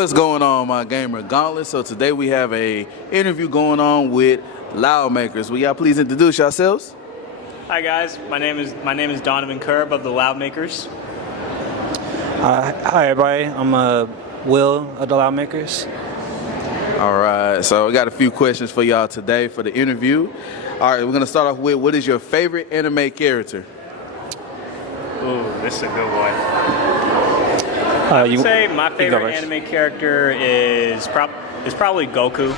What's going on, my GamerGauntlet? So today we have a interview going on with LoudMakers. Will y'all please introduce yourselves? Hi guys, my name is Donovan Curb of the LoudMakers. Hi everybody, I'm Will of the LoudMakers. All right, so we got a few questions for y'all today for the interview. All right, we're gonna start off with, what is your favorite anime character? Ooh, this is a good one. I would say my favorite anime character is probably Goku.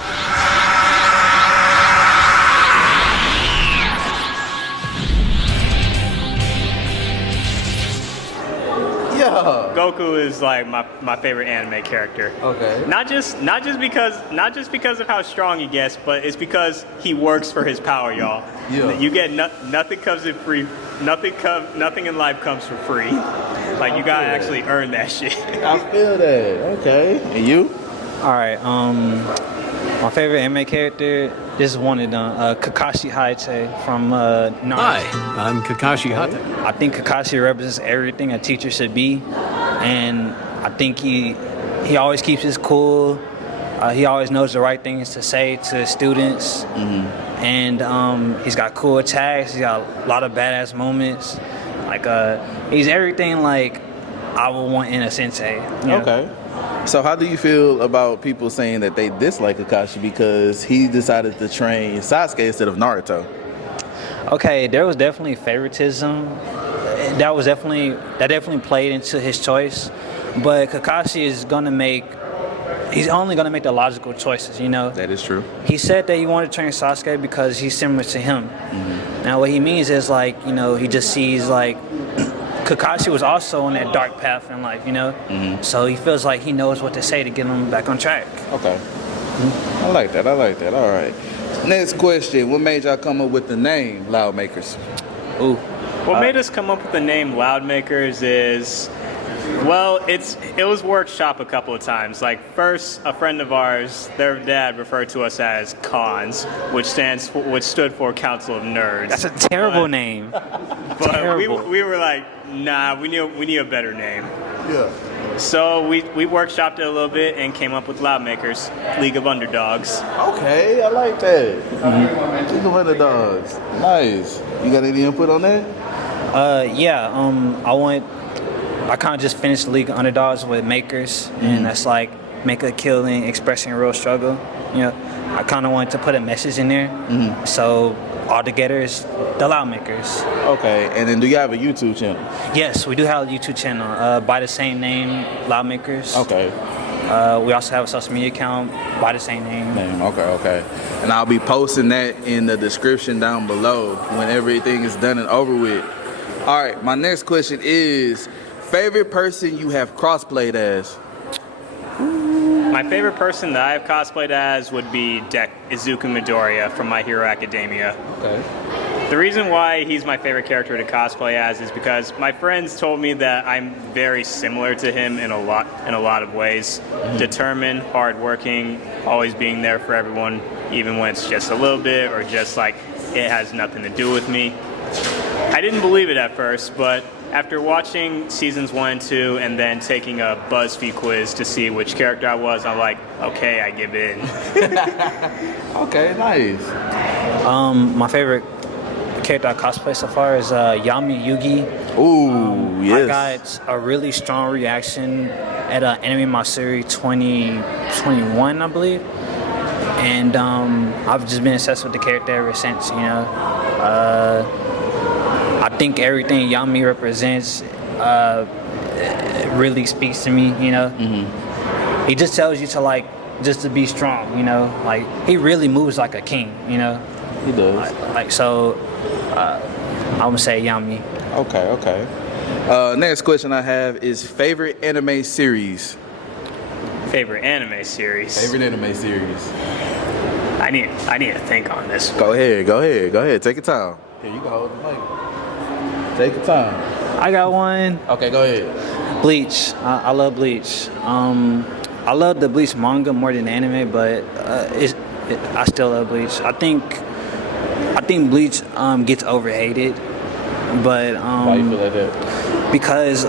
Yeah. Goku is like my favorite anime character. Okay. Not just because of how strong he gets, but it's because he works for his power, y'all. Yeah. You get nothing comes in free. Nothing in life comes for free. Like you gotta actually earn that shit. I feel that. Okay. And you? All right. My favorite anime character. This is one of them. Kakashi Hayate from Naruto. Hi, I'm Kakashi Hata. I think Kakashi represents everything a teacher should be, and I think he always keeps his cool. He always knows the right things to say to his students. And he's got cool attacks. He's got a lot of badass moments. Like he's everything like I would want in a sensei. You know? Okay. So how do you feel about people saying that they dislike Kakashi because he decided to train Sasuke instead of Naruto? Okay, there was definitely favoritism. That definitely played into his choice. But Kakashi is he's only gonna make the logical choices, you know? That is true. He said that he wanted to train Sasuke because he's similar to him. Now what he means is like, you know, he just sees like Kakashi was also on that dark path in life, you know? So he feels like he knows what to say to get him back on track. Okay. I like that. All right. Next question. What made y'all come up with the name LoudMakers? Ooh. What made us come up with the name LoudMakers is, well, it was workshop a couple of times. Like first, a friend of ours, their dad referred to us as Cons, which stood for Council of Nerds. That's a terrible name. But we were like, nah, we need a better name. Yeah. So we workshopped it a little bit and came up with LoudMakers, League of Underdogs. Okay, I like that. League of Underdogs. Nice. You got any input on that? I kind of just finished League of Underdogs with Makers, and that's like make a killing, expressing real struggle. You know, I kind of wanted to put a message in there. So altogether, it's the LoudMakers. Okay, and then do you have a YouTube channel? Yes, we do have a YouTube channel by the same name, LoudMakers. Okay. We also have a social media account by the same name. Okay. And I'll be posting that in the description down below when everything is done and over with. All right, my next question is, favorite person you have cosplayed as? My favorite person that I have cosplayed as would be Izuku Midoriya from My Hero Academia. Okay. The reason why he's my favorite character to cosplay as is because my friends told me that I'm very similar to him in a lot of ways. Determined, hardworking, always being there for everyone, even when it's just a little bit or just like it has nothing to do with me. I didn't believe it at first, but after watching seasons 1 and 2 and then taking a BuzzFeed quiz to see which character I was, I'm like, okay, I give in. Okay, nice. My favorite character I cosplay so far is Yami Yugi. Ooh, yes. I got a really strong reaction at Anime Matsuri 2021, I believe. And I've just been obsessed with the character ever since, you know. I think everything Yami represents really speaks to me, you know. He just tells you to to be strong, you know. Like he really moves like a king, you know. He does. I would say Yami. Okay. Next question I have is favorite anime series. Favorite anime series. I need to think on this. Go ahead. Take your time. Here you go. Take your time. I got one. Okay, go ahead. Bleach. I love Bleach. I love the Bleach manga more than the anime, but I still love Bleach. I think Bleach gets overhated, but why you feel like that? Because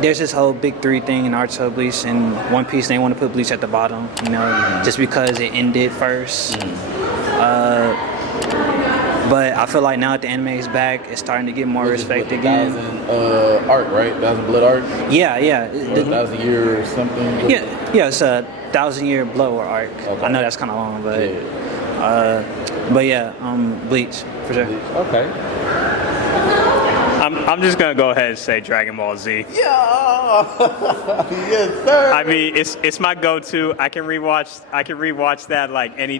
there's this whole big three thing in Naruto, Bleach, and One Piece. They want to put Bleach at the bottom, you know, just because it ended first. But I feel like now that the anime is back, it's starting to get more respect again. 1,000 arc, right? 1,000 blood arc. Yeah. Or 1,000 year or something. Yeah, it's a 1,000-year blow arc. Okay. I know that's kind of long, but Bleach for sure. Okay. I'm just gonna go ahead and say Dragon Ball Z. Yeah. Yes, sir. I mean, it's my go-to. I can rewatch that like any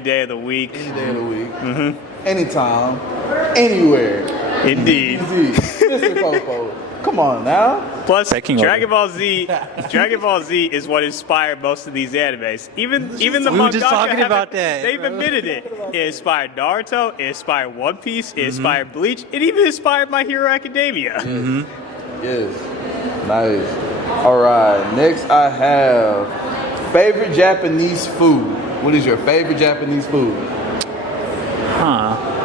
day of the week. Any day of the week. Anytime. Anywhere. Indeed. Mr. Popo. Come on now. Plus, Taking Dragon Ball Z is what inspired most of these animes. Even the We were mangaka just talking about haven't- that, They've bro. admitted it. It inspired Naruto. It inspired One Piece. It inspired Bleach. It even inspired My Hero Academia. Yes. Nice. All right. Next, I have favorite Japanese food. What is your favorite Japanese food?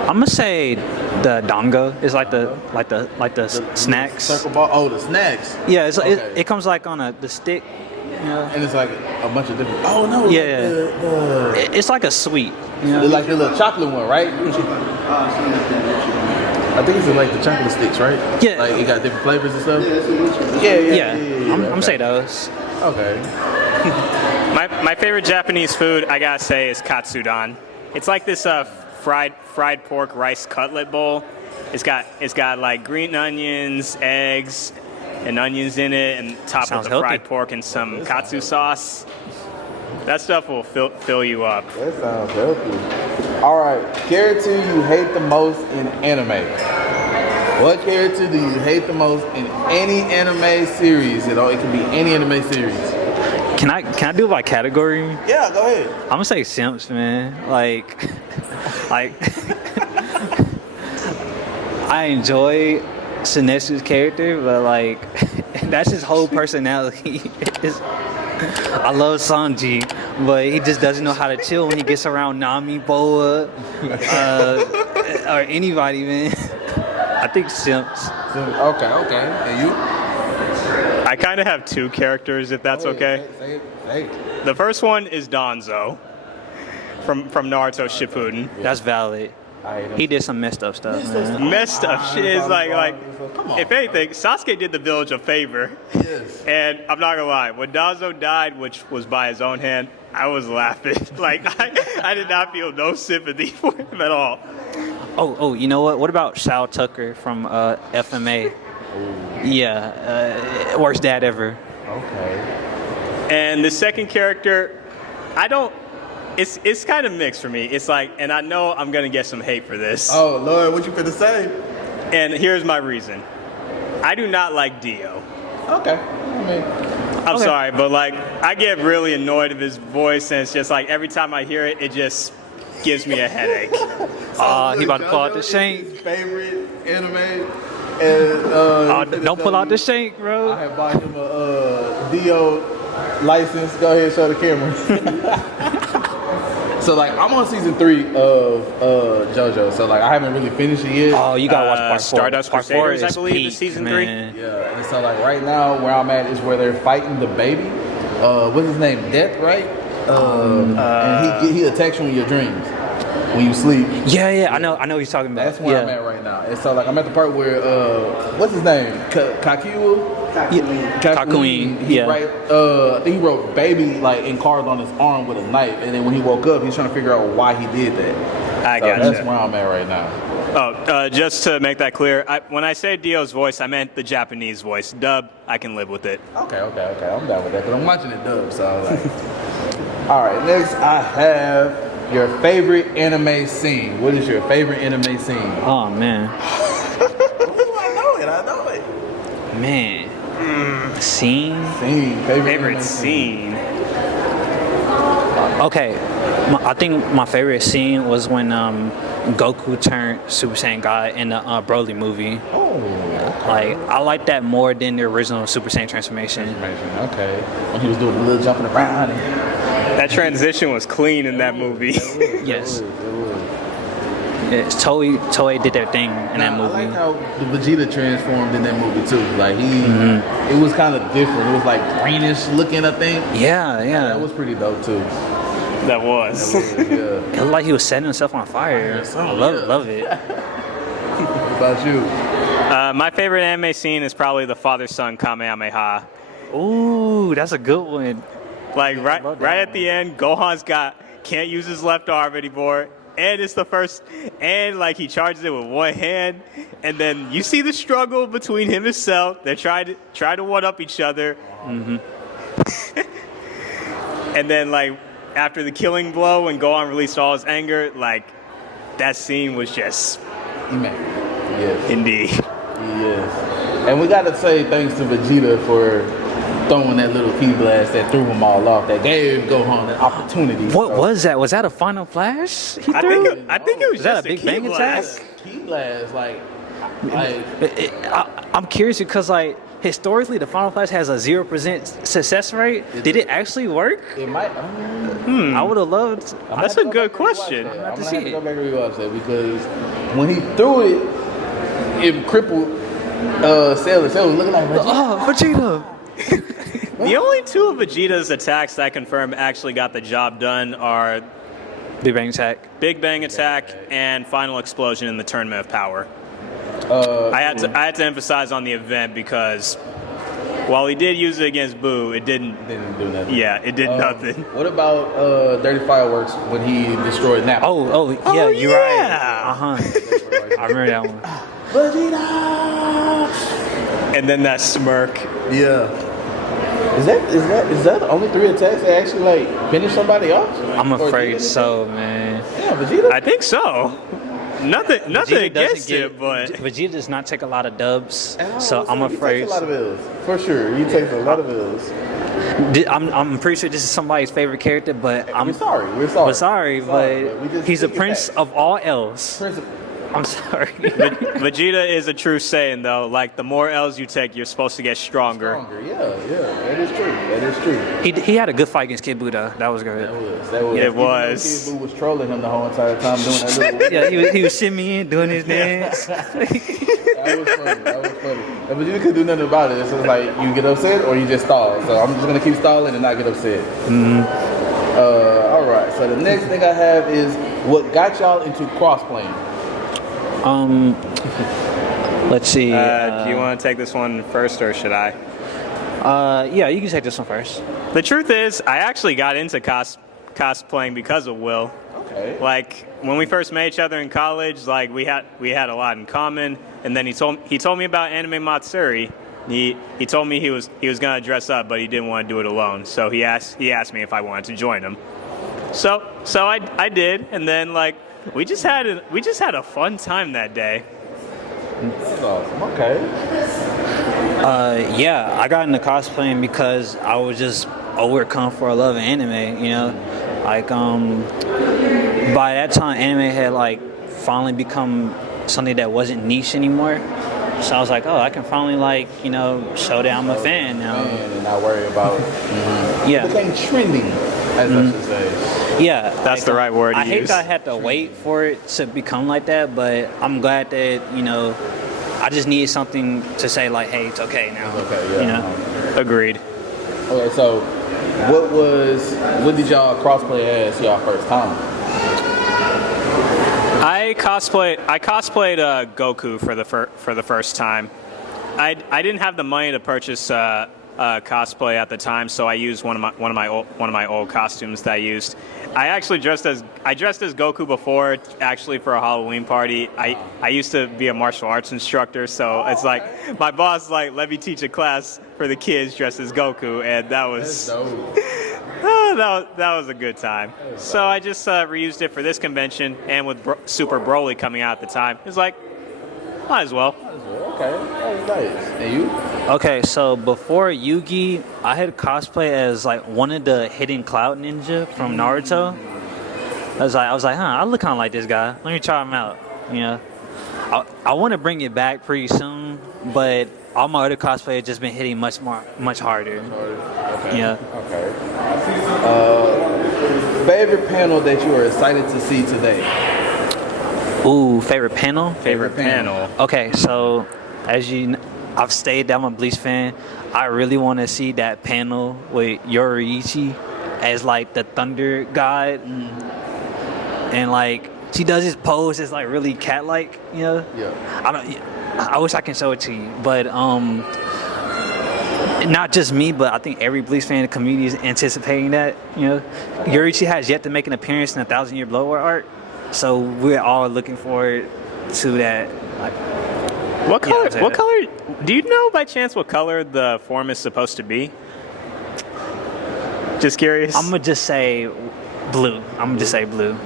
I'm gonna say the dango. It's like the snacks. Circle ball. Oh, the snacks. Yeah, Okay. it comes like on the stick. You know? And it's like a bunch of different. Oh no. Yeah. It's like a sweet. You know? It's like the little chocolate one, right? I think it's like the chocolate sticks, right? Yeah. Like it got different flavors and stuff. Yeah. I'm say those. Okay. My favorite Japanese food, I gotta say, is katsudon. It's like this fried pork rice cutlet bowl. It's got like green onions, eggs, and onions in it, and topped with Sounds the fried healthy. pork and some katsu sauce. That stuff will fill you up. That sounds healthy. All right, character you hate the most in anime. What character do you hate the most in any anime series? You know, it can be any anime series. Can I do it by category? Yeah, go ahead. I'm gonna say simps, man. Like I enjoy Sinesu's character, but like that's his whole personality. I love Sanji, but he just doesn't know how to chill when he gets around Nami, Boa, or anybody, man. I think simps. Okay. And you? I kind of have two characters, if that's okay. Say it. The first one is Danzo from Naruto Shippuden. That's valid. I hate him. He did some messed up stuff, man. Messed up shit is like Come on. if anything, Sasuke did the village a favor. Yes. And I'm not gonna lie, when Danzo died, which was by his own hand, I was laughing. Like I did not feel no sympathy for him at all. Oh, you know what? What about Shao Tucker from FMA? Yeah, worst dad ever. Okay. And the second character, it's kind of mixed for me. It's like, and I know I'm gonna get some hate for this. Oh Lord, what you finna say? And here's my reason. I do not like Dio. Okay. I mean, I'm sorry, but like I get really annoyed of his voice, and it's just like every time I hear it, it just gives me a headache. He about to pull out the JoJo shank. is his favorite anime. And Don't pull out the shank, I bro. have bought him a Dio license. Go ahead and show the camera. So like I'm on season 3 of JoJo. So like I haven't really finished it yet. Oh, you gotta watch part 4. Stardust Part 4 Crusaders, I is believe, is peak, season man. Yeah. And so like right now where I'm at is where they're fighting the baby. What's his name? Death, right? And he attacks you in your dreams when you sleep. Yeah, I know what you're talking about. That's where I'm at right now. And so like I'm at the part where what's his name? Kakua? Kakuen, He yeah. I think he wrote baby like in carved on his arm with a knife, and then when he woke up, he's trying to figure out why he did that. I So gotcha. that's where I'm at right now. Just to make that clear, when I say Dio's voice, I meant the Japanese voice. Dub, I can live with it. Okay. I'm down with that, but I'm watching it dub, so I was like. All right, next I have your favorite anime scene. What is your favorite anime scene? Oh man, I know it. man. Scene. Favorite anime Favorite scene. Okay, I think my favorite scene was when Goku turned Super Saiyan God in the Broly movie. Oh, Like I like that more than the original Super Saiyan transformation. okay. When he was doing the little jumping around. That transition was clean in that movie. Yes. Toei did their thing in that movie. I like how the Vegeta transformed in that movie too. Like it was kind of different. It was like greenish looking, I think. Yeah. That was pretty dope too. That was. Yeah. It looked like he was setting himself on fire. I love it. What about you? My favorite anime scene is probably the father-son Kamehameha. Ooh, that's a good one. Like right at the end, Gohan's can't use his left arm anymore, and it's the first, and like he charges it with one hand, and then you see the struggle between him and Cell. They're trying to one up each other, and then like after the killing blow, when Gohan released all his anger, like that scene was just Yes. indeed. Yes. And we got to say thanks to Vegeta for throwing that little key blast that threw them all off. That gave Gohan an opportunity. What was that? Was that a final flash? I think it was that just a big key bang blast. attack? Key blast, like I'm curious because like historically the final flash has a 0% success rate. Did it actually work? it might. I would have loved. That's a good question. I'm have to gonna see have to go it. back and rewatch that because when he threw it, it crippled Cell. Cell was looking like Vegeta. Oh, Vegeta! The only two of Vegeta's attacks that I confirm actually got the job done are Big Bang Attack. Big Bang Attack and Final Explosion in the Tournament of Power. I had to emphasize on the event because while he did use it against Boo, it didn't do nothing. Yeah, it did nothing. What about Dirty Fireworks when he destroyed Nappa? Yeah, you're yeah. right. I remember that one. Vegeta! And then that smirk. Yeah. Is that the only 3 attacks that actually like finish somebody off? I'm Or afraid did it? so, man. Yeah, Vegeta. I think so. Nothing Vegeta against doesn't it, but Vegeta does not take a lot of dubs, Oh, so I'm he afraid. takes a lot of L's for sure. He takes a lot of L's. I'm pretty sure this is somebody's favorite character, but We're sorry, but we just he's a take it prince back. of all L's. Prince of- I'm sorry. Vegeta is a true Saiyan though. Like the more L's you take, you're supposed to get stronger. Yeah, that is true. That is true. He had a good fight against Kid Buddha. That was good. That was. It Even though was. Kid Buu was trolling him the whole entire time doing that little. Yeah, he was shimmying, doing his dance. That was funny. And Vegeta couldn't do nothing about it. So it's like you get upset or you just stall. So I'm just gonna keep stalling and not get upset. All right. So the next thing I have is what got y'all into cross-playing. Let's see. Do you want to take this one first, or should I? Yeah, you can take this one first. The truth is, I actually got into cosplaying because of Will. Okay. Like when we first met each other in college, like we had a lot in common. And then he told me about Anime Matsuri. He told me he was gonna dress up, but he didn't want to do it alone. So he asked me if I wanted to join him. So I did, and then like we just had a fun time that day. That's awesome. Okay. Yeah, I got into cosplaying because I was just overcome for a love of anime, you know? Like, by that time, anime had, like, finally become something that wasn't niche anymore. So I was like, oh, I can finally, like, you know, show that I'm a fan now. And not worry about Yeah. It became trending, as I should say. Yeah. That's the right word to I hate use. that I had to wait for it to become like that, but I'm glad that, you know, I just needed something to say, like, hey, it's okay now. Okay, yeah. You know? Agreed. Okay, so what did y'all crossplay as y'all first time? I cosplayed Goku for the first time. I didn't have the money to purchase cosplay at the time, so I used one of my old costumes that I used. I actually dressed as Goku before, actually, for a Halloween party. I used to be a martial arts instructor, so it's like my boss like let me teach a class for the kids dressed as Goku, and that was that was a good time. So I just reused it for this convention, and with Super Broly coming out at the time, it's like might as well. Okay, that was nice. And you? Okay, so before Yugi, I had cosplay as like one of the hidden Cloud Ninja from Naruto. I was like, I look kind of like this guy. Let me try him out. You know, I want to bring it back pretty soon, but all my other cosplay has just been hitting much harder. Okay. Yeah. Okay. Favorite panel that you are excited to see today? Ooh, favorite panel? Favorite panel. Okay, so as I've stated that I'm a Bleach fan. I really want to see that panel with Yoriichi as like the Thunder God, and like she does this pose that's like really cat-like, you know. Yeah. I wish I can show it to you, but not just me, but I think every Bleach fan in the community is anticipating that. You know, Yoriichi has yet to make an appearance in a 1,000-Year Blood War arc, so we're all looking forward to that. Like, What color? Yeah, What color? Do you know by chance what color the form is supposed to be? Just curious. I'm gonna just say blue. I'm going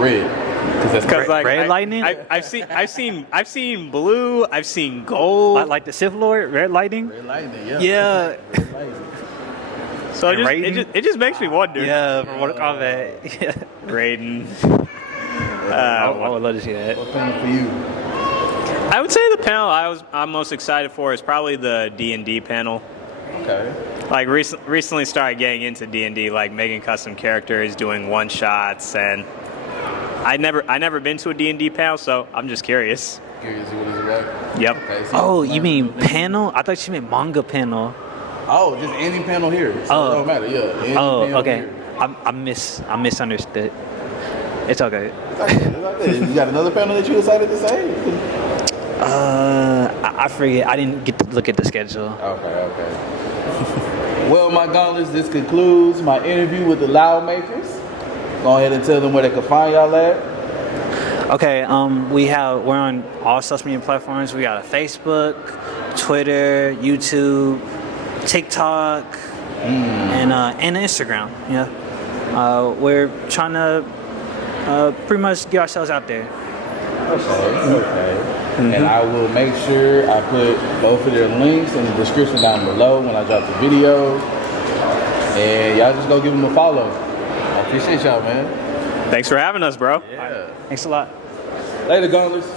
red. Because like Red Lightning? I've seen blue. I've seen gold. like the Sith Lord, Red Lightning. Red lightning, yeah. Yeah, So And Raiden? it just makes me wonder. yeah, from Mortal Kombat. Yeah. Raiden. I would love to see that. What panel for you? I would say the panel I'm most excited for is probably the D&D panel. Okay. Like recently started getting into D&D, like making custom characters, doing one shots, and I never been to a D&D panel, so I'm just curious. Curious, what is it like? Yep. Okay, so Oh, you mean panel? I thought you meant manga panel. Oh, just any panel here. So Oh. it don't matter. Yeah. Any Oh, panel okay. here. I misunderstood. It's okay. It's okay. You got another panel that you excited to say? I forget. I didn't get to look at the schedule. Okay. Well, my gauntlets, this concludes my interview with the Loudmakers. Go ahead and tell them where they can find y'all at. Okay, we're on all social media platforms. We got a Facebook, Twitter, YouTube, TikTok, and Instagram. Yeah, we're trying to pretty much get ourselves out there. Okay. And I will make sure I put both of their links in the description down below when I drop the video. And y'all just go give them a follow. I appreciate y'all, man. Thanks for having us, bro. Yeah. Thanks a lot. Later, gauntlets.